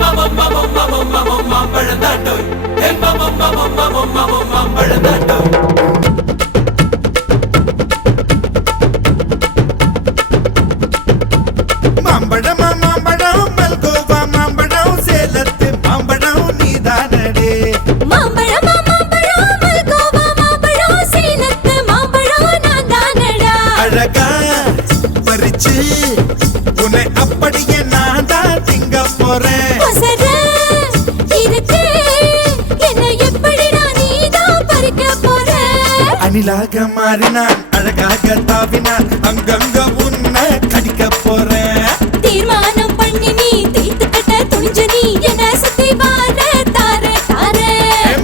மாமம் மாமம் மாமம் மாமம் மாம்பழந்தாட்டோய் என் மாமம் மாமம் மாமம் மாமம் அணிலாக மாறினான் அழகாக தாவினான். அங்கங்க உன்னை கடிக்க போறேன். தீர்மானம் பண்ணி நீ தீர்த்து கட்ட துணிஞ்ச நீ என்ன சுத்தி வார தார தார.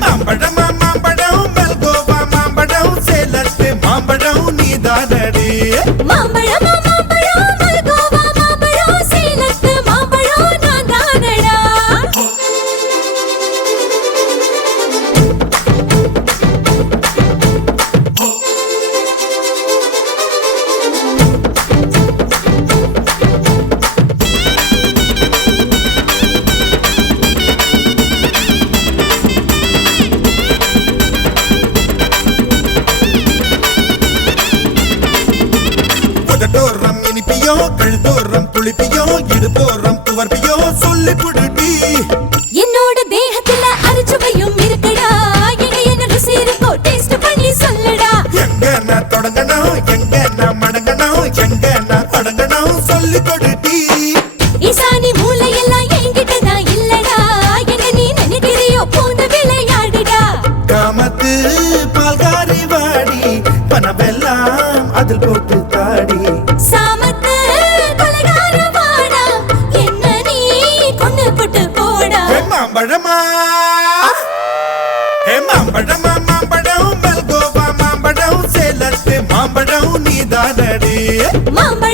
மாம்பழமா மாம்பழம் மல்கோவா மாம்பழம் சேலத்து மாம்பழம் நீதானடே. மாம்பழம் மாம்பழம் உதட்டோரம் இனிப்பியோ கழுத்தோரம் புளிப்பியோ இடுப்போரம் துவர்ப்பியோ சொல்லி புடுடி என்னோட தேகத்துல அரிச்சுவையும் இருக்குடா. எங்க என்ன ருசி இருக்கோ டேஸ்ட் பண்ணி சொல்லுடா. எங்க நான் தொடங்கணும் எங்க நான் மடங்கணும் எங்க நான் தொடங்கணும் சொல்லி கொடுடி மாம்பழம் நீதானடி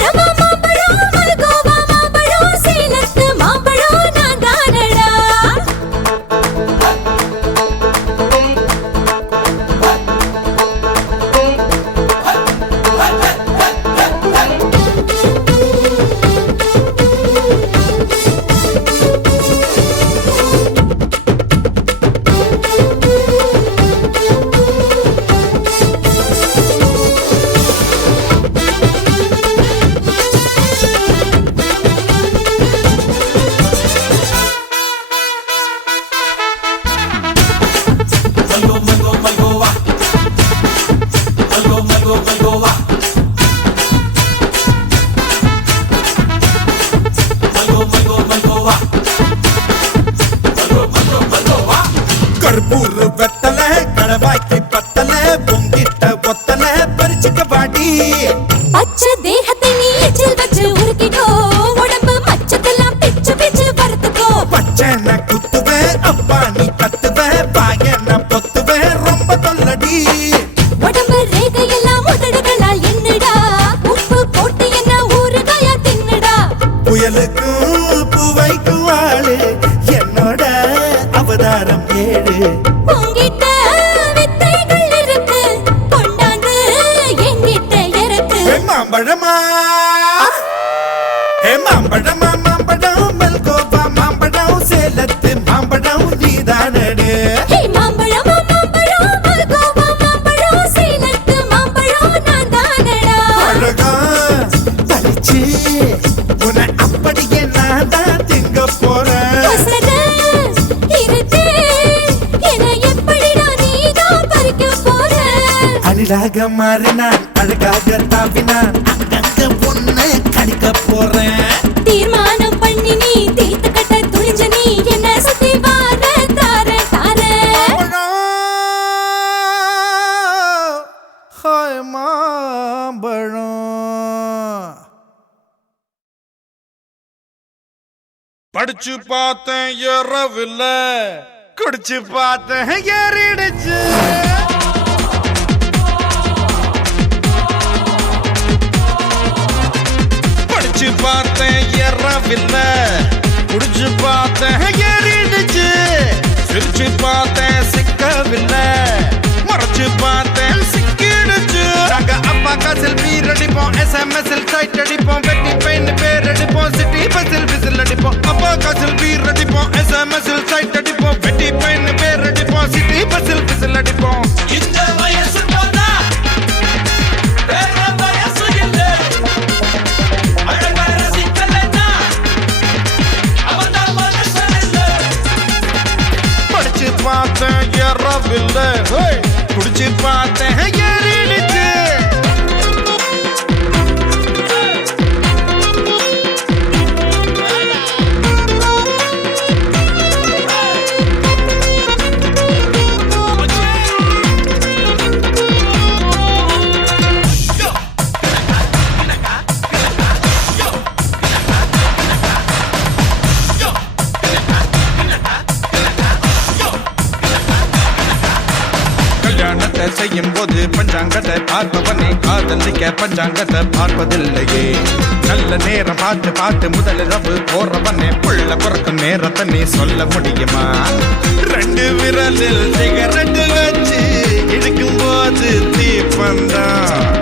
மாம்பழமா மாம்பழம் மல்கோவா மாம்பழம் சேலத்து மாம்பழம் நீதானடு. அப்படியே நான் தான் திங்க போறேன்? அணிலாக மாறினான் அழகாக தாவினான். அங்கங்க பொண்ணு கடிக்க போறேன். படிச்சு பார்த்தேன் ஏறவில்ல குடிச்சு பார்த்தேன் ஏறிடுச்சு. படிச்சு பார்த்தேன் ஏறவில்லை குடிச்சு பார்த்தேன் ஏறிடுச்சு. சிரிச்சு பார்த்தேன் சிக்கவில்லை. மறைச்சு பார்த்தேன் சிக்கிடுச்சு. நாங்க காசில் பீர் அடிப்போம். எஸ்எம்எஸ்எல் சைட் அடிப்போம். வெட்டி பெயின் பேர் அடிப்போம். சிட்டி பஸ்ஸில் விசில் அடிப்போம். அப்பா காசில் பீர் அடிப்போம். எஸ்எம்எஸ்எல் சைட் அடிப்போம். வெட்டி பெயின் பேர் அடிப்போம். சிட்டி பஸ்ஸில் விசில் அடிப்போம். குடிச்சு பார்த்தேன் பழைய பஞ்சாங்கத்தை பார்ப்பதில்லையே. நல்ல நேரம் பார்த்து பார்த்து முதலிரவு போறவனே புள்ள பிறக்கும் நேரத்தை நீ சொல்ல முடியுமா? ரெண்டு விரலில் சிகரெட்டு வச்சு இழுக்கும் போது தீப்பந்தான்.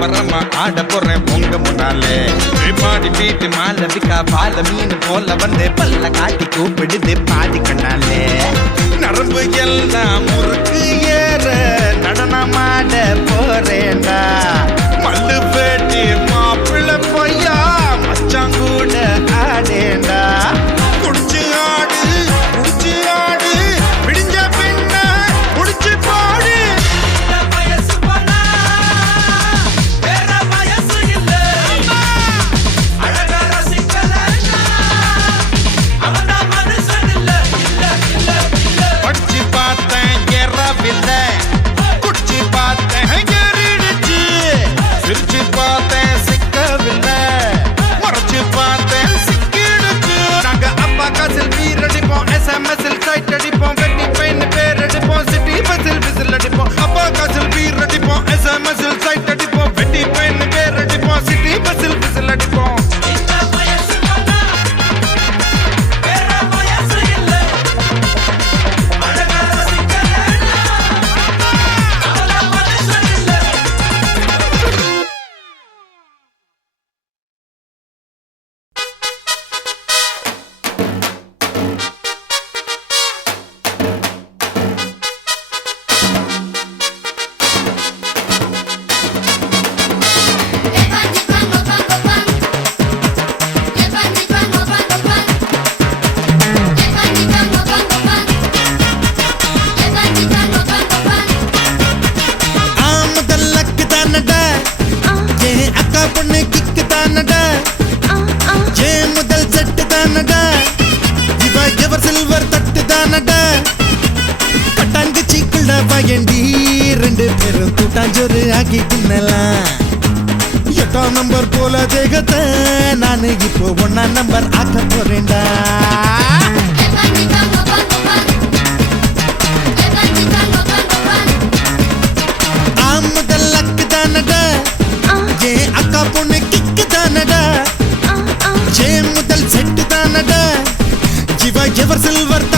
பரமா ஆட போறேன் உங்க முன்னாலே. மாடி வீட்டு மாலை விக்கா பால மீன் போல வந்து பல்ல காட்டி கூப்பிடுது பாதி கண்ணாலே. நரம்பு எல்லாம் முறுக்கு ஏற நடனமாட போறேன்டா. மல்லு பேட்டி கசில் பீர் அடிப்போம் எஸ் எம் எஸ் நம்பர் ஆக்க போறேன்டா. அக்கா பொண்ணு கிக்கு தானடா. ஜே முதல் செட்டு தானடா. ஜிவா எவர் சில்வர் தான்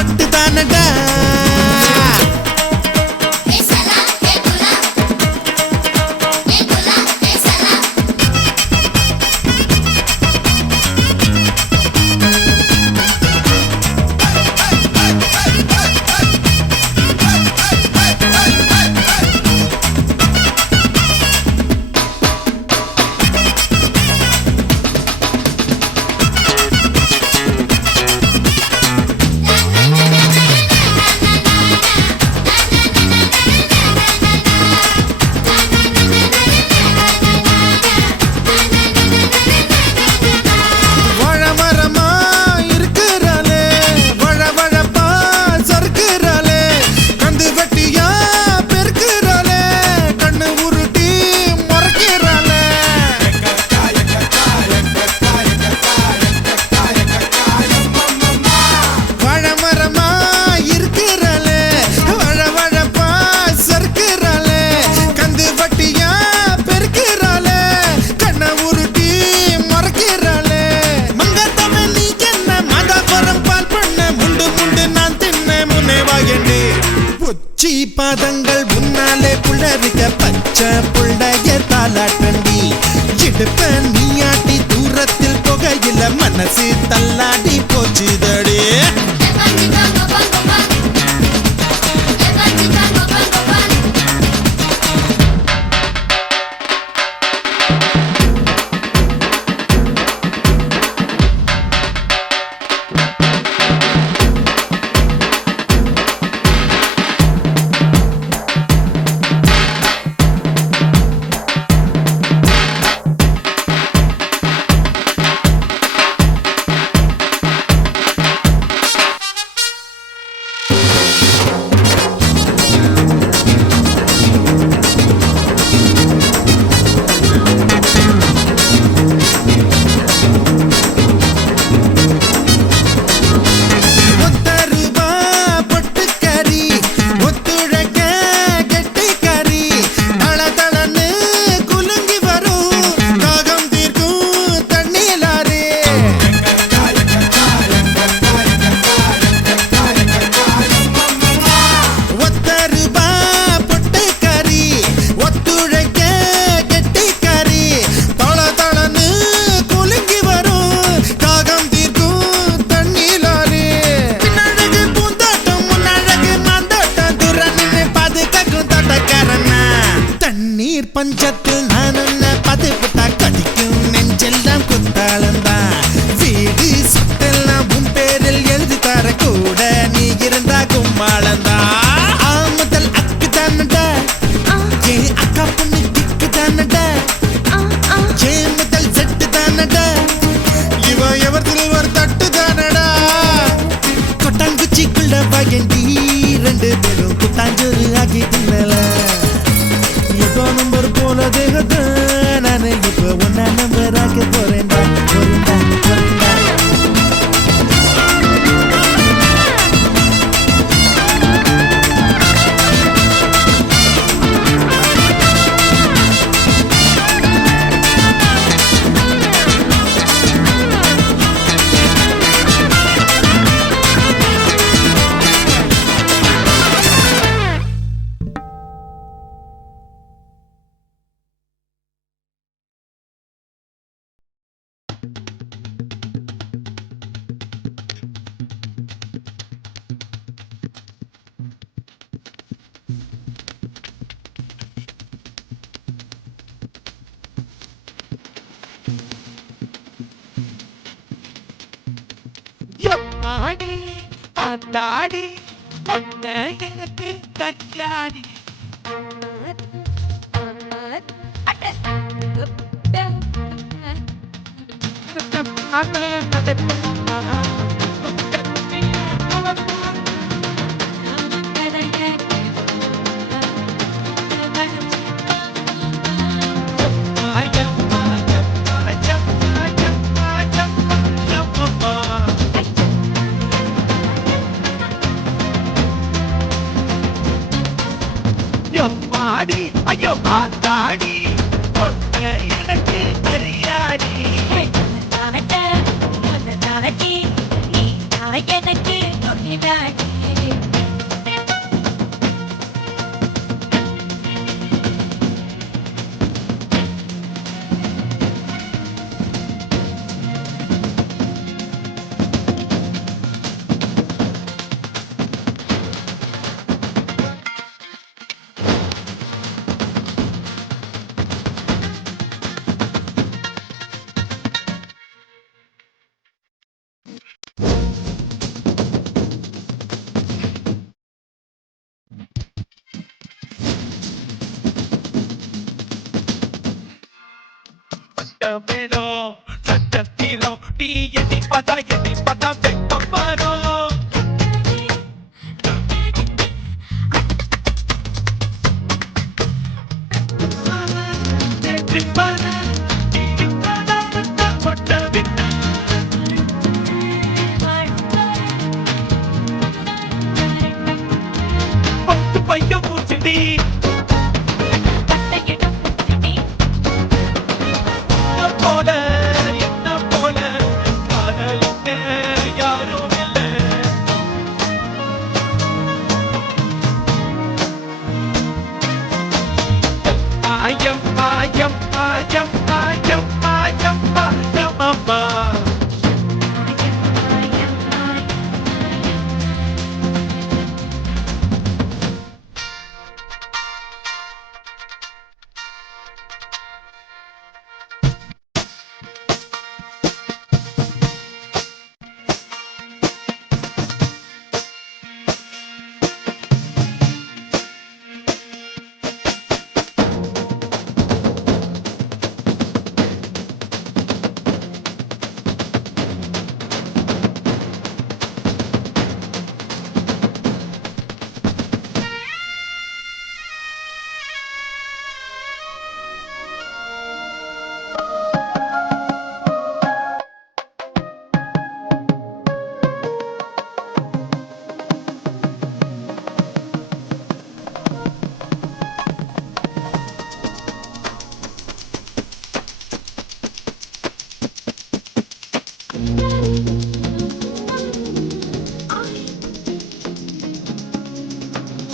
la താടി തന്നയകത്ത് തച്ചാടി I'm పదమేలో సజ్జతిలో తీయటి పద ఎటి పద వెంకమ్మరో Beep.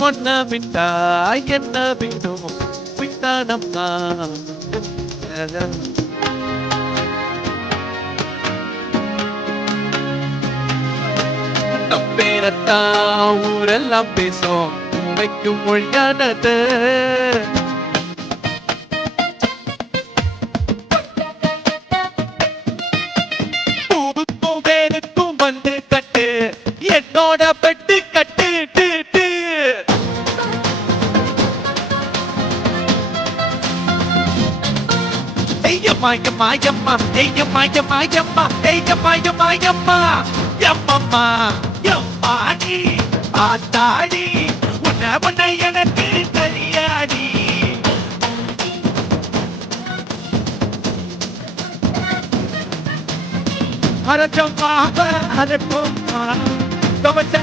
ஒன்ன விட்டா என்ன வேண்டும் விட்டா நம்ம பேரத்தா ஊரெல்லாம் பேசும். உமைக்கும் மொழியானது. எம்மா எம்மா எம்மா ஏய் எம்மா எம்மா எம்மா ஏய் எம்மா? எம்மா எம்மா எம்மம்மா எம்மாடி ஆத்தாடி உன்னை பண்ண எனக்கு தெரியாடி. அரச்சம்மா அரப்பம்மா தொமச்ச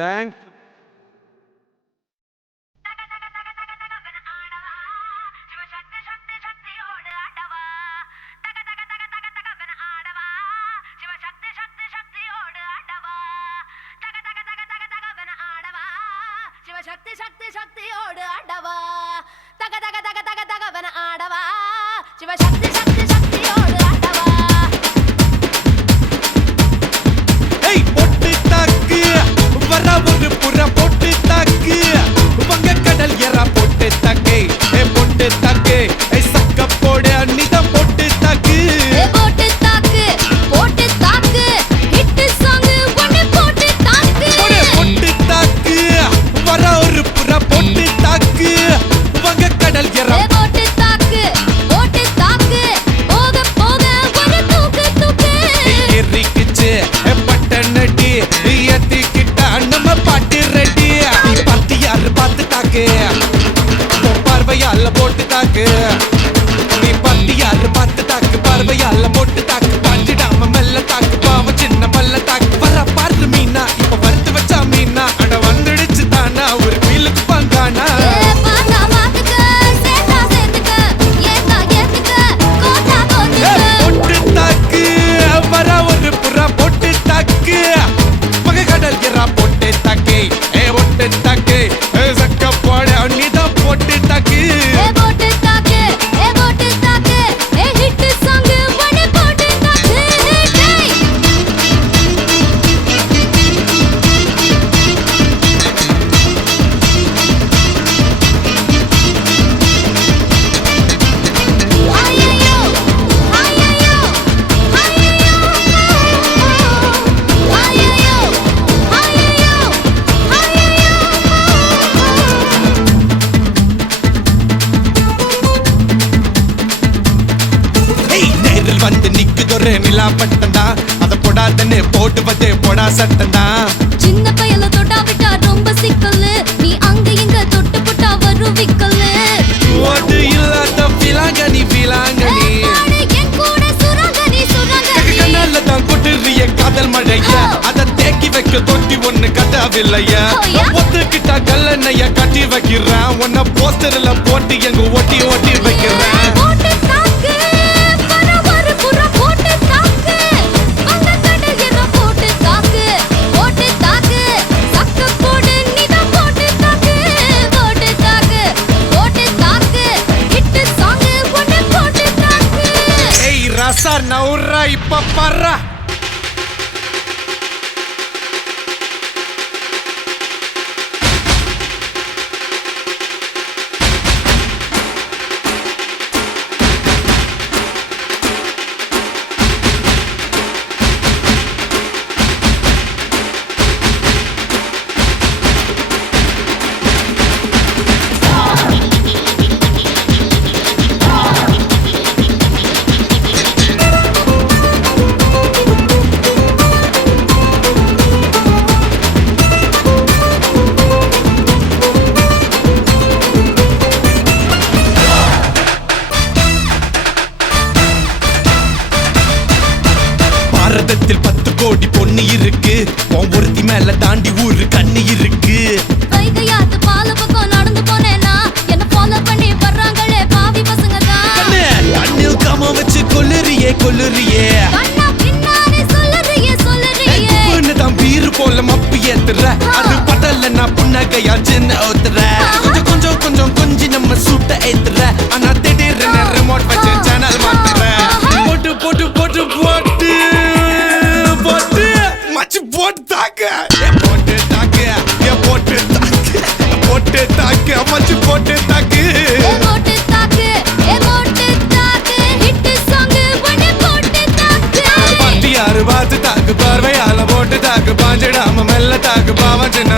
thank ஒரு நிலா பட்டண்டா அத போடாதன்னு போட்டு பத்தே போடா சட்டண்டா சின்ன பயல தொட்டா விட்டா ரொம்ப சிக்கல். நீ அங்க இங்க தொட்டு போட்டா வரும் விக்கல். ஓட்டு இல்லாத பிலாங்க நீ பிலாங்க நீ காதல் மழைய? அத தேக்கி வைக்க தொட்டி ஒண்ணு கட்டாவில்லைய? ஒத்துக்கிட்டா கல்லண்ணைய கட்டி வைக்கிறேன். உன்ன போஸ்டர்ல போட்டு எங்க ஒட்டி ஒட்டி வைக்கிறேன். நவுறா இப்ப பர்றா. பாரதத்தில் பத்து கோடி பொண்ணு இருக்கு. உன் ஒருத்தி மேல தாண்டி ஊரு கண்ணு இருக்கு. வைகையாத்து பால பக்கம் நடந்து போனேனா என்ன ஃபாலோ பண்ணி வர்றாங்களே பாவி பசங்க தான் கண்ணு கண்ணில் கம வச்சு கொல்லுறியே கொல்லுறியே. போல மப்பு ஏத்துற. அது படல நான் புன்னகையா சின்ன ஓத்துற கொஞ்சம் கொஞ்சம் கொஞ்சம் கொஞ்சி நம்ம சூட்ட ஏத்துற. ஆனா திடீர்னு ரிமோட் வச்சு தாக்க. போட்டு தாக்க ஏ போட்டு தாக்க போட்டு தாக்க மச்சு போட்டு தாக்கு பார்வையால போட்டு தாக்கு பாஞ்சிடாம மெல்ல தாக்கு பாவம் சின்ன